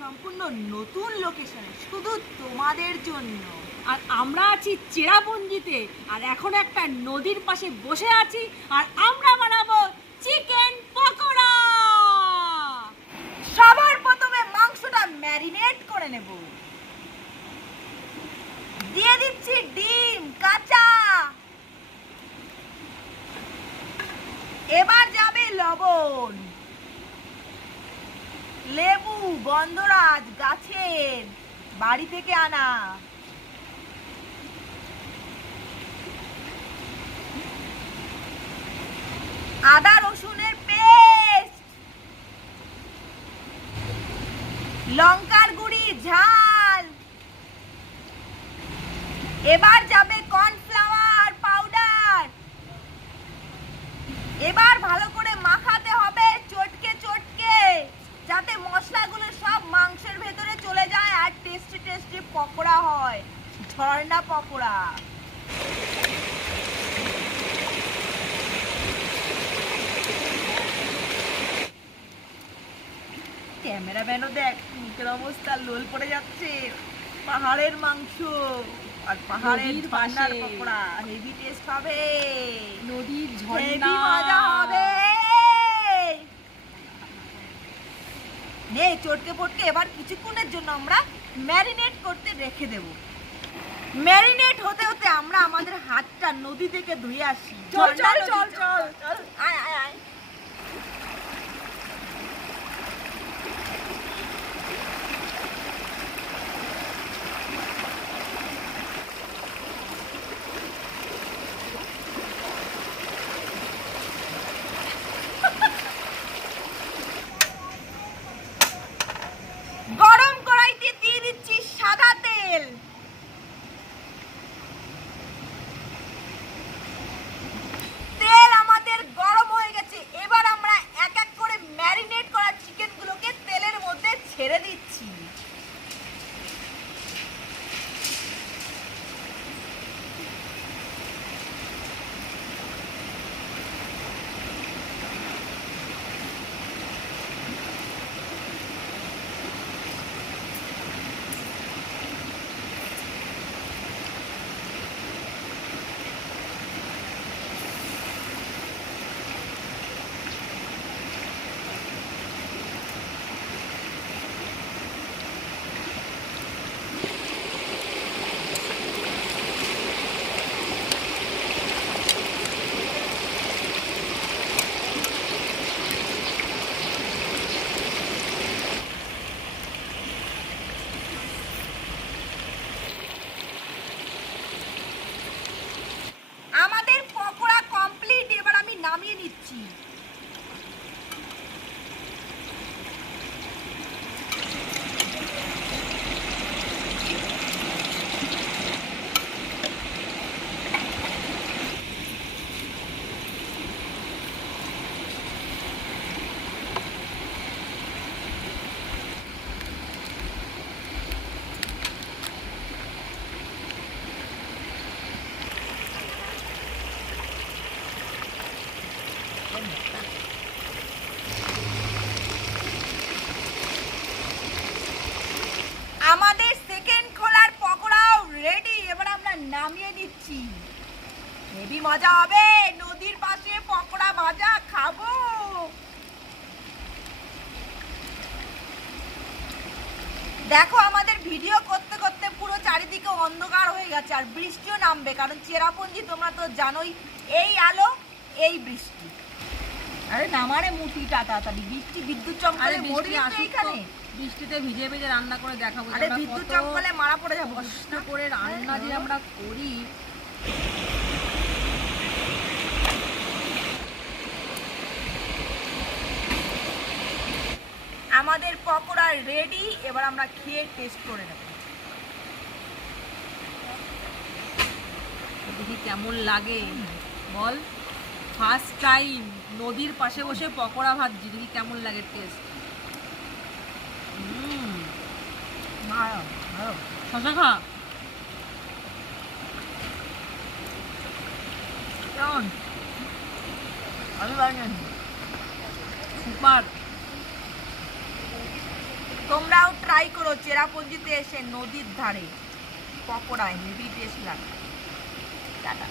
সম্পূর্ণ নতুন লোকেশনে শুধু তোমাদের জন্য। আর আমরা আছি চেরাপুঞ্জিতে, আর এখন একটা নদীর পাশে বসে আছি, আর আমরা বানাবো চিকেন পকোড়া। সবার প্রথমে মাংসটা ম্যারিনেট করে নেব। দিয়ে দিচ্ছি ডিম কাঁচা, এবার যাবে লবণ, লেবু গন্ধরাজ গাছের, বাড়ি থেকে আনা, আদা রসুনের পেস্ট, লঙ্কার গুঁড়ি ঝাল, এবার যাবে কর্নফ্লাওয়ার পাউডার। এবার ভালো করে মাখাতে হবে চটকে চটকে, যাতে মশলাগুলো সব মাংসের ভেতরে চলে যায় আর টেস্টি টেস্টি পকোড়া হয়, ঝর্ণা পকোড়া। ক্যামেরাম্যানও দেখ মুখের অবস্থা, লোল পড়ে যাচ্ছে। পাহাড়ের মাংস আর পাহাড়ের ঝর্ণার পকোড়া, হেভি টেস্ট হবে, নদীর ঝর্ণা, হেভি মজা হবে। নে চটকে পটকে এবার কিছুক্ষণের জন্য আমরা ম্যারিনেট করতে রেখে দেব। ম্যারিনেট হতে হতে আমরা আমাদের হাতটা নদী থেকে ধুয়ে আসি। চল চল চল চল চল, আয় আয় আয়। গরম কড়াইতে দিয়ে দিচ্ছি সাদা তেল। তেল আমাদের গরম হয়ে গেছে, এবার আমরা এক এক করে ম্যারিনেট করা চিকেনগুলোকে তেলের মধ্যে ছেড়ে দিচ্ছি। আমাদের পকোড়া কমপ্লিট, এবার আমি নামিয়ে নিচ্ছি। আমাদের সেকেন্ড খোলার পকোড়াও রেডি, এবার আমরা নামিয়ে নিচ্ছি। হেভি মজা হবে, নদীর পাশে পকোড়া ভাজা খাবো। দেখো আমাদের ভিডিও করতে করতে পুরো চারিদিকে অন্ধকার হয়ে গেছে, আর বৃষ্টিও নামবে, কারণ চেরাপুঞ্জি তোমরা তো জানোই, এই আলো এই বৃষ্টি। আরে নামারে মুটিটা তাড়াতাড়ি, বৃষ্টি বিদ্যুৎ চমকালে মরে যাবে এখানে। বৃষ্টিতে ভিজে ভিজে রান্না করে দেখাবো। আরে বিদ্যুৎ চমকালে মারা পড়ে যাবো। কষ্ট করে রান্না যে আমরা করি। আমাদের পকোড়া রেডি, এবার আমরা খেয়ে টেস্ট করে নেব। দেখি কেমন লাগে বল। ফার্স্ট টাইম নদীর পাশে বসে পকোড়া ভাজছি, দেখি কেমন লাগে টেস্ট। শশা খা। কেমন? আমি বানিয়ে সুপার। তোমরাও ট্রাই করো চেরাপুঞ্জিতে এসে নদীর ধারে পকোড়া হেভি টেস্ট লাগে। টাটা।